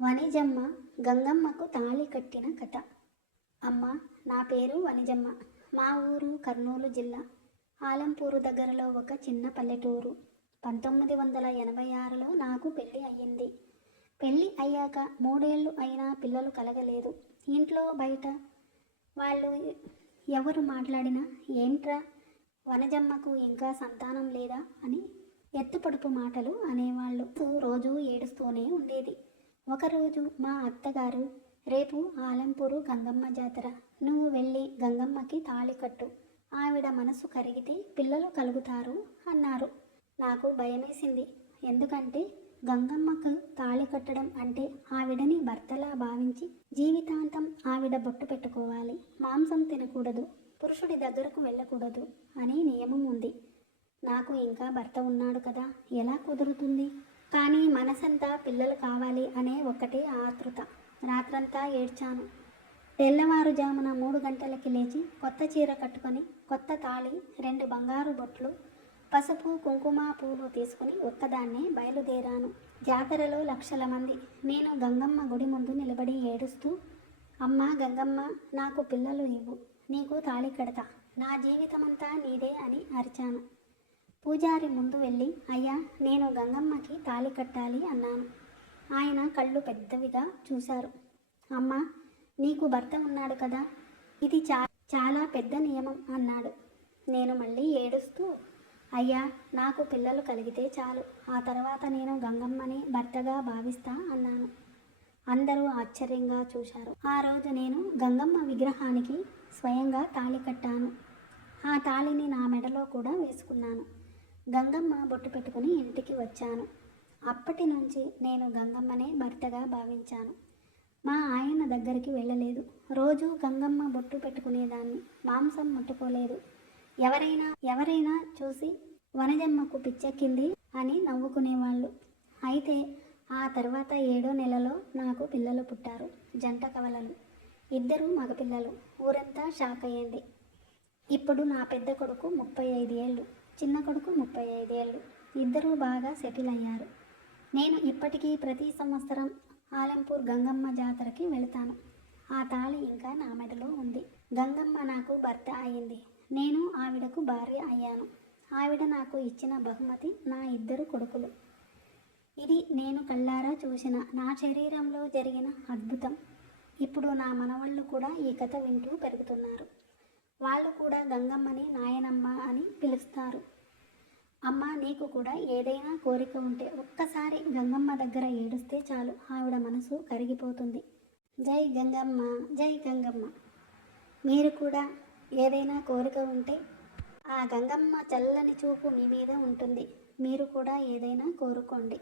వనిజమ్మ గంగమ్మకు తాళి కట్టిన కథ. అమ్మ, నా పేరు వనిజమ్మ. మా ఊరు కర్నూలు జిల్లా ఆలంపూరు దగ్గరలో ఒక చిన్న పల్లెటూరు. 1986లో నాకు పెళ్ళి అయ్యింది. పెళ్ళి అయ్యాక 3 ఏళ్ళు అయినా పిల్లలు కలగలేదు. ఇంట్లో బయట వాళ్ళు ఎవరు మాట్లాడినా ఏంట్రా వనజమ్మకు ఇంకా సంతానం లేదా అని ఎత్తుపొడుపు మాటలు అనేవాళ్ళు. రోజు ఏడుస్తూనే ఉండేది. ఒకరోజు మా అత్తగారు, రేపు ఆలంపూరు గంగమ్మ జాతర, నువ్వు వెళ్ళి గంగమ్మకి తాళి కట్టు, ఆవిడ మనసు కరిగితే పిల్లలు కలుగుతారు అన్నారు. నాకు భయమేసింది. ఎందుకంటే గంగమ్మకు తాళి కట్టడం అంటే ఆవిడని భర్తలా భావించి జీవితాంతం ఆవిడ బొట్టు పెట్టుకోవాలి, మాంసం తినకూడదు, పురుషుడి దగ్గరకు వెళ్ళకూడదు అని నియమం ఉంది. నాకు ఇంకా భర్త ఉన్నాడు కదా, ఎలా కుదురుతుంది? కానీ మనసంతా పిల్లలు కావాలి అనే ఒక్కటే ఆతృత. రాత్రంతా ఏడ్చాను. తెల్లవారుజామున 3 గంటలకి లేచి కొత్త చీర కట్టుకొని, కొత్త తాళి, 2 బంగారు బొట్లు, పసుపు కుంకుమ పూలు తీసుకుని ఒక్కదాన్నే బయలుదేరాను. జాతరలో లక్షల మంది. నేను గంగమ్మ గుడి ముందు నిలబడి ఏడుస్తూ, అమ్మ గంగమ్మ, నాకు పిల్లలు ఇవ్వు, నీకు తాళి కడతా, నా జీవితమంతా నీదే అని అరిచాను. పూజారి ముందు వెళ్ళి, అయ్యా, నేను గంగమ్మకి తాళి కట్టాలి అన్నాను. ఆయన కళ్ళు పెద్దవిగా చూశారు. అమ్మ, నీకు భర్త ఉన్నాడు కదా, ఇది చాలా పెద్ద నియమం అన్నాడు. నేను మళ్ళీ ఏడుస్తూ, అయ్యా, నాకు పిల్లలు కలిగితే చాలు, ఆ తర్వాత నేను గంగమ్మని భర్తగా భావిస్తా అన్నాను. అందరూ ఆశ్చర్యంగా చూశారు. ఆ రోజు నేను గంగమ్మ విగ్రహానికి స్వయంగా తాళి కట్టాను. ఆ తాళిని నా మెడలో కూడా వేసుకున్నాను. గంగమ్మ బొట్టు పెట్టుకుని ఇంటికి వచ్చాను. అప్పటి నుంచి నేను గంగమ్మనే భర్తగా భావించాను. మా ఆయన దగ్గరికి వెళ్ళలేదు. రోజు గంగమ్మ బొట్టు పెట్టుకునేదాన్ని, మాంసం ముట్టుకోలేదు. ఎవరైనా చూసి వనజమ్మకు పిచ్చెక్కింది అని నవ్వుకునేవాళ్ళు. అయితే ఆ తర్వాత 7వ నెలలో నాకు పిల్లలు పుట్టారు. జంట కవలలు, 2 మగపిల్లలు. ఊరంతా షాక్ అయ్యింది. ఇప్పుడు నా పెద్ద కొడుకు 35 ఏళ్ళు, చిన్న కొడుకు 35 ఏళ్ళు. ఇద్దరూ బాగా సెటిల్ అయ్యారు. నేను ఇప్పటికీ ప్రతి సంవత్సరం ఆలంపూర్ గంగమ్మ జాతరకి వెళతాను. ఆ తాళి ఇంకా నా మెడలో ఉంది. గంగమ్మ నాకు భర్త అయింది, నేను ఆవిడకు భార్య అయ్యాను. ఆవిడ నాకు ఇచ్చిన బహుమతి నా 2 కొడుకులు. ఇది నేను కళ్ళారా చూసిన, నా శరీరంలో జరిగిన అద్భుతం. ఇప్పుడు నా మనవళ్ళు కూడా ఈ కథ వింటూ పెరుగుతున్నారు. వాళ్ళు కూడా గంగమ్మని నాయనమ్మ అని పిలుస్తారు. అమ్మ, నీకు కూడా ఏదైనా కోరిక ఉంటే ఒక్కసారి గంగమ్మ దగ్గర ఏడుస్తే చాలు, ఆవిడ మనసు కరిగిపోతుంది. జై గంగమ్మ, జై గంగమ్మ. మీరు కూడా ఏదైనా కోరిక ఉంటే ఆ గంగమ్మ చల్లని చూపు మీ మీద ఉంటుంది. మీరు కూడా ఏదైనా కోరుకోండి.